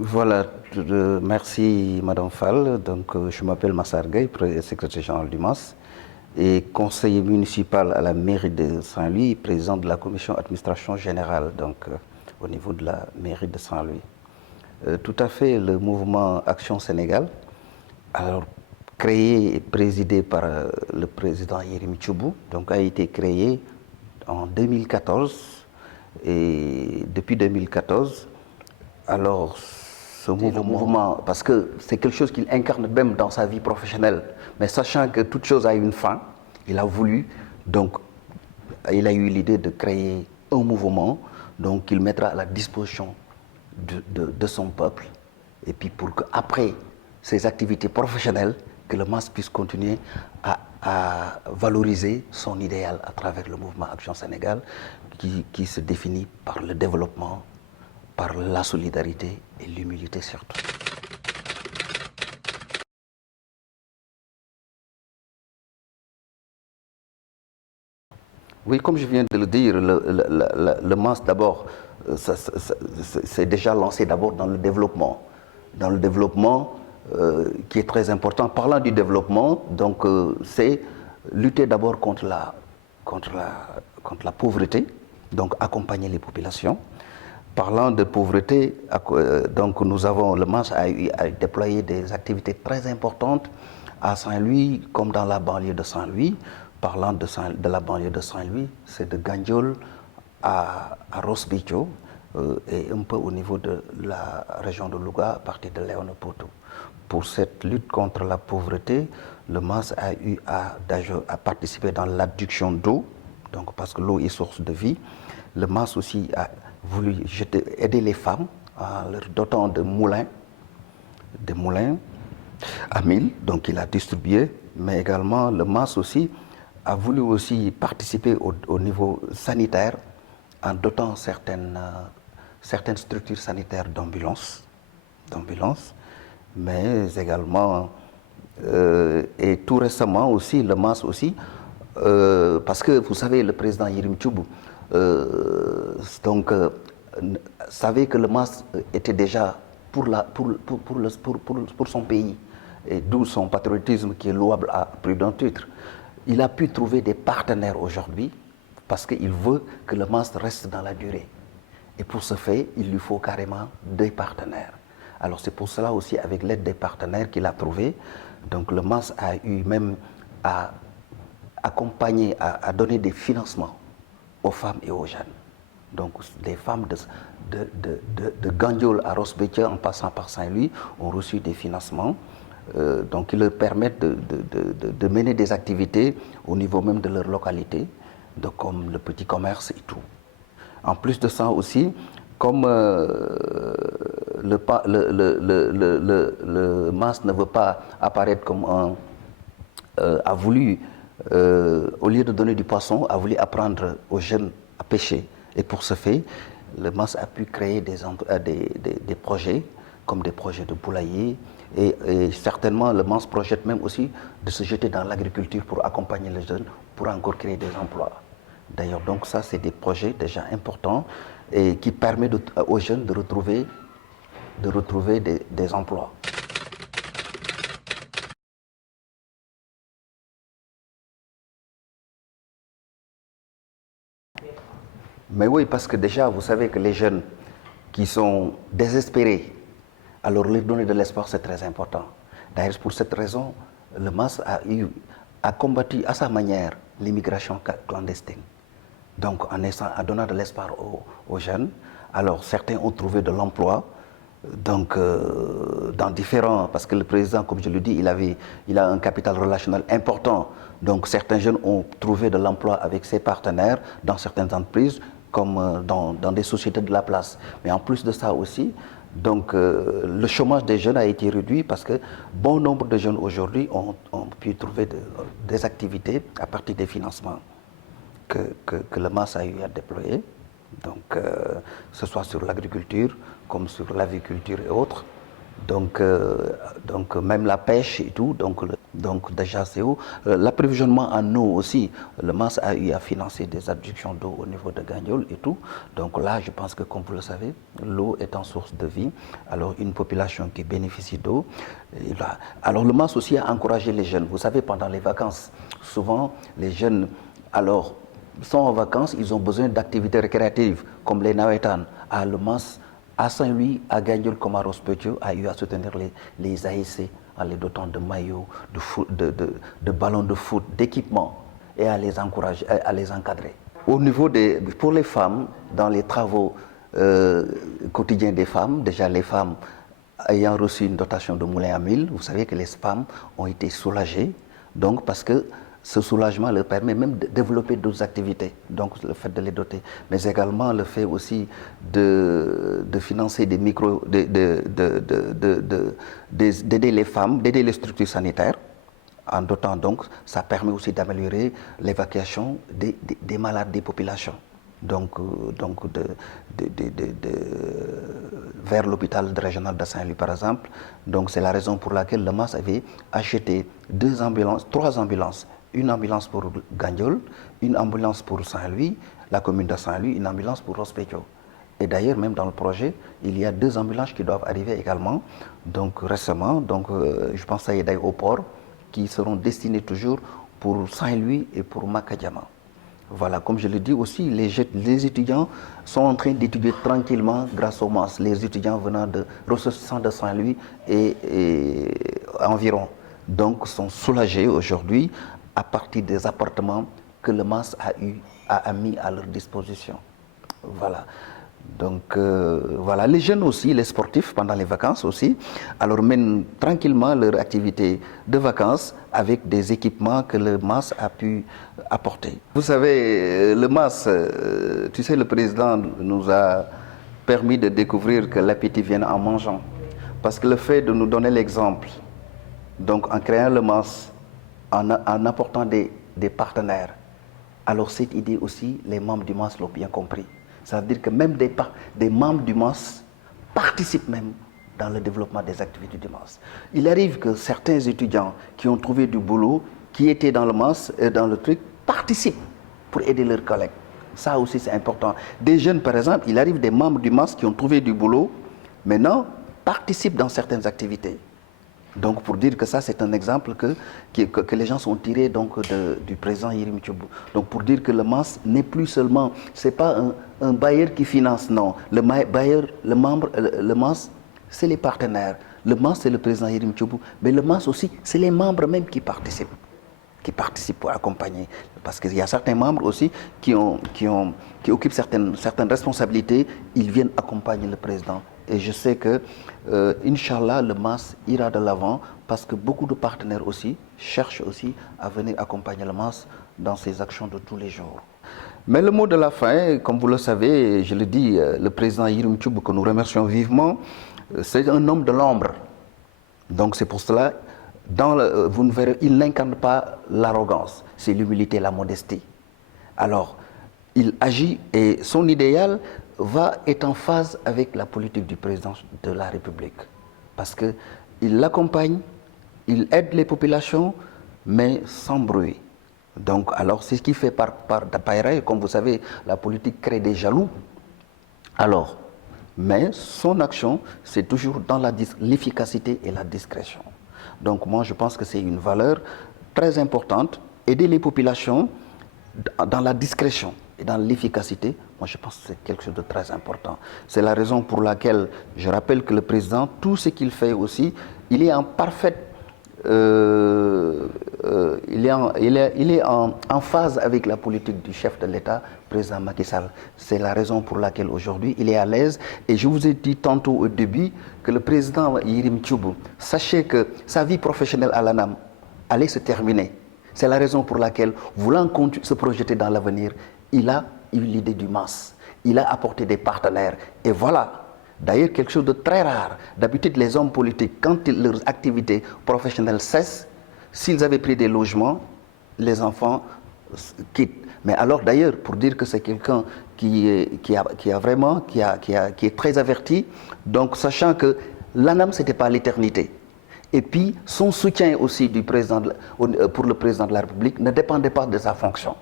Voilà, merci Madame Fall. Donc, je m'appelle Massar Gueye, secrétaire général du MAS et conseiller municipal à la mairie de Saint-Louis, président de la commission administration générale, donc au niveau de la mairie de Saint-Louis. Tout à fait, le mouvement Action Sénégal, alors créé et présidé par le président Yérim Tchoubou, donc a été créé en 2014 et depuis 2014, alors ce mouvement, parce que c'est quelque chose qu'il incarne même dans sa vie professionnelle, mais sachant que toute chose a une fin, il a voulu, donc il a eu l'idée de créer un mouvement, donc qu'il mettra à la disposition de son peuple, et puis pour qu'après ses activités professionnelles, que le MAS puisse continuer à valoriser son idéal à travers le mouvement Action Sénégal, qui se définit par le développement, par la solidarité et l'humilité surtout. Oui, comme je viens de le dire, le MAS d'abord, c'est déjà lancé d'abord dans le développement. Dans le développement qui est très important. Parlant du développement, donc c'est lutter d'abord contre la pauvreté, donc accompagner les populations. Parlant de pauvreté, donc nous avons, le MAS a déployé des activités très importantes à Saint-Louis comme dans la banlieue de Saint-Louis. Parlant de la banlieue de Saint-Louis, c'est de Gandiol à Ross Béthio et un peu au niveau de la région de Louga à partir de Léonopoto. Pour cette lutte contre la pauvreté, le MAS a eu à participer dans l'adduction d'eau, donc parce que l'eau est source de vie. Le MAS aussi a voulu aider les femmes en leur dotant de moulins, des moulins à 1000, donc il a distribué, mais également le MAS aussi a voulu aussi participer au niveau sanitaire en dotant certaines structures sanitaires d'ambulance, mais également, et tout récemment aussi, le MAS aussi, parce que vous savez, le président Yérim Tchoubou, donc, savait que le MAS était déjà pour son pays, et d'où son patriotisme qui est louable à plus d'un titre. Il a pu trouver des partenaires aujourd'hui parce qu'il veut que le MAS reste dans la durée. Et pour ce fait, il lui faut carrément des partenaires. Alors c'est pour cela aussi, avec l'aide des partenaires qu'il a trouvé, donc le MAS a eu même à accompagner, à donner des financements aux femmes et aux jeunes. Donc les femmes de Gandiol à Ross Béthio en passant par Saint-Louis ont reçu des financements donc qui leur permettent de mener des activités au niveau même de leur localité, comme le petit commerce et tout. En plus de ça aussi, comme le MAS ne veut pas apparaître comme a voulu, au lieu de donner du poisson, a voulu apprendre aux jeunes à pêcher. Et pour ce fait, le MAS a pu créer des projets, comme des projets de poulailler, et certainement le MAS projette même aussi de se jeter dans l'agriculture pour accompagner les jeunes, pour encore créer des emplois. D'ailleurs, donc ça, c'est des projets déjà importants et qui permettent aux jeunes de retrouver des emplois. Mais oui, parce que déjà, vous savez que les jeunes qui sont désespérés, alors leur donner de l'espoir, c'est très important. D'ailleurs, pour cette raison, le MAS a combattu à sa manière l'immigration clandestine. Donc, en donnant de l'espoir aux jeunes, alors certains ont trouvé de l'emploi, donc dans différents, parce que le président, comme je le dis, il a un capital relationnel important. Donc certains jeunes ont trouvé de l'emploi avec ses partenaires dans certaines entreprises, comme dans des sociétés de la place. Mais en plus de ça aussi, donc le chômage des jeunes a été réduit parce que bon nombre de jeunes aujourd'hui ont pu trouver des activités à partir des financements que le MAS a eu à déployer, donc que ce soit sur l'agriculture comme sur l'aviculture et autres, donc même la pêche et tout, donc Donc déjà c'est haut. L'approvisionnement en eau aussi, le MAS a eu à financer des adductions d'eau au niveau de Gandiol et tout. Donc là, je pense que comme vous le savez, l'eau est en source de vie. Alors une population qui bénéficie d'eau. Alors le MAS aussi a encouragé les jeunes. Vous savez, pendant les vacances, souvent les jeunes, alors, sont en vacances, ils ont besoin d'activités récréatives comme les nawetan. À le MAS, à Saint-Louis, à Gandiol comme à Ross Béthio, a eu à soutenir les ASC en les dotant de maillots, de ballons de foot, d'équipements et à les encourager, à les encadrer. Au niveau pour les femmes, dans les travaux quotidiens des femmes, déjà les femmes ayant reçu une dotation de moulin à mille, vous savez que les femmes ont été soulagées, donc parce que ce soulagement leur permet même de développer d'autres activités, donc le fait de les doter, mais également le fait aussi de financer des micros, d'aider les femmes, d'aider les structures sanitaires. En dotant donc, ça permet aussi d'améliorer l'évacuation des malades des populations. Donc vers l'hôpital régional de Saint-Louis par exemple. Donc c'est la raison pour laquelle le MAS avait acheté 3 ambulances. Une ambulance pour Gandiol, une ambulance pour Saint-Louis, la commune de Saint-Louis, une ambulance pour Ross Béthio. Et d'ailleurs, même dans le projet, il y a 2 ambulances qui doivent arriver également. Donc récemment, je pense à Yeday au port, qui seront destinées toujours pour Saint-Louis et pour Makadiama. Voilà, comme je le dis aussi, les étudiants sont en train d'étudier tranquillement grâce au MAS. Les étudiants venant de ressortissants de Saint-Louis et environ. Donc sont soulagés aujourd'hui à partir des appartements que le MAS a mis à leur disposition. Voilà. Donc voilà, les jeunes aussi, les sportifs pendant les vacances aussi, alors mènent tranquillement leur activité de vacances avec des équipements que le MAS a pu apporter. Vous savez, le MAS, tu sais, le président nous a permis de découvrir que l'appétit vient en mangeant. Parce que le fait de nous donner l'exemple, donc en créant le MAS, en apportant des partenaires, alors cette idée aussi, les membres du MAS l'ont bien compris. Ça veut dire que même des membres du MAS participent même dans le développement des activités du MAS. Il arrive que certains étudiants qui ont trouvé du boulot, qui étaient dans le MAS et dans le truc, participent pour aider leurs collègues. Ça aussi c'est important. Des jeunes par exemple, il arrive des membres du MAS qui ont trouvé du boulot, maintenant participent dans certaines activités. Donc pour dire que ça c'est un exemple que les gens sont tirés donc du président Yerim Tchoubou. Donc pour dire que le MAS n'est plus seulement, c'est pas un bailleur qui finance, non. Le MAS c'est les partenaires. Le MAS c'est le président Yerim Tchoubou, mais le MAS aussi c'est les membres même qui participent pour accompagner. Parce qu'il y a certains membres aussi qui occupent certaines responsabilités, ils viennent accompagner le président. Et je sais que, Inch'Allah, le MAS ira de l'avant parce que beaucoup de partenaires aussi cherchent aussi à venir accompagner le MAS dans ses actions de tous les jours. Mais le mot de la fin, comme vous le savez, je le dis, le président Yerim Tchoubou, que nous remercions vivement, c'est un homme de l'ombre. Donc c'est pour cela, vous ne verrez, il n'incarne pas l'arrogance, c'est l'humilité, la modestie. Alors, il agit et son idéal est en phase avec la politique du président de la République. Parce qu'il l'accompagne, il aide les populations, mais sans bruit. Donc, alors, c'est ce qui fait par d'ailleurs, comme vous savez, la politique crée des jaloux. Alors, mais son action, c'est toujours dans l'efficacité et la discrétion. Donc, moi, je pense que c'est une valeur très importante. Aider les populations dans la discrétion et dans l'efficacité, moi je pense que c'est quelque chose de très important. C'est la raison pour laquelle je rappelle que le président, tout ce qu'il fait aussi, il est en parfaite, il est en phase avec la politique du chef de l'État, président Macky Sall. C'est la raison pour laquelle aujourd'hui il est à l'aise. Et je vous ai dit tantôt au début que le président Yerim Tchoubou, sachez que sa vie professionnelle à l'ANAM allait se terminer. C'est la raison pour laquelle, voulant se projeter dans l'avenir, il a eu l'idée du MAS. Il a apporté des partenaires. Et voilà, d'ailleurs, quelque chose de très rare. D'habitude, les hommes politiques, quand leurs activités professionnelles cessent, s'ils avaient pris des logements, les enfants quittent. Mais alors, d'ailleurs, pour dire que c'est quelqu'un qui est très averti, donc sachant que l'ANAM, ce n'était pas l'éternité. Et puis, son soutien aussi pour le président de la République ne dépendait pas de sa fonction.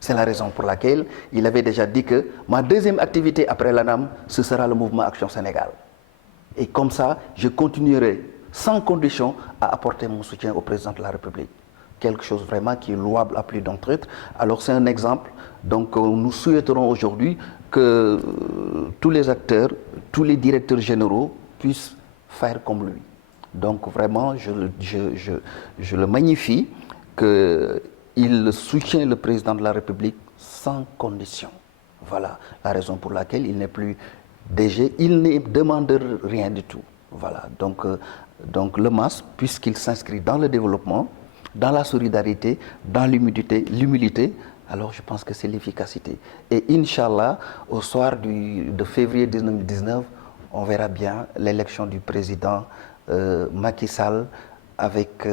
C'est la raison pour laquelle il avait déjà dit que ma deuxième activité après l'ANAM, ce sera le mouvement Action Sénégal. Et comme ça, je continuerai sans condition à apporter mon soutien au président de la République. Quelque chose vraiment qui est louable à plus d'un titre. Alors c'est un exemple. Donc nous souhaiterons aujourd'hui que tous les acteurs, tous les directeurs généraux puissent faire comme lui. Donc vraiment, je le magnifie qu'il soutient le président de la République sans condition. Voilà la raison pour laquelle il n'est plus DG, il ne demande rien du tout. Voilà, donc le MAS, puisqu'il s'inscrit dans le développement, dans la solidarité, dans l'humilité, alors je pense que c'est l'efficacité. Et Inch'Allah, au soir de février 2019, on verra bien l'élection du président Macky Sall avec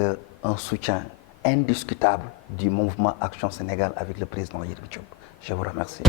un soutien indiscutable du mouvement Action Sénégal avec le président Yérim Diop. Je vous remercie.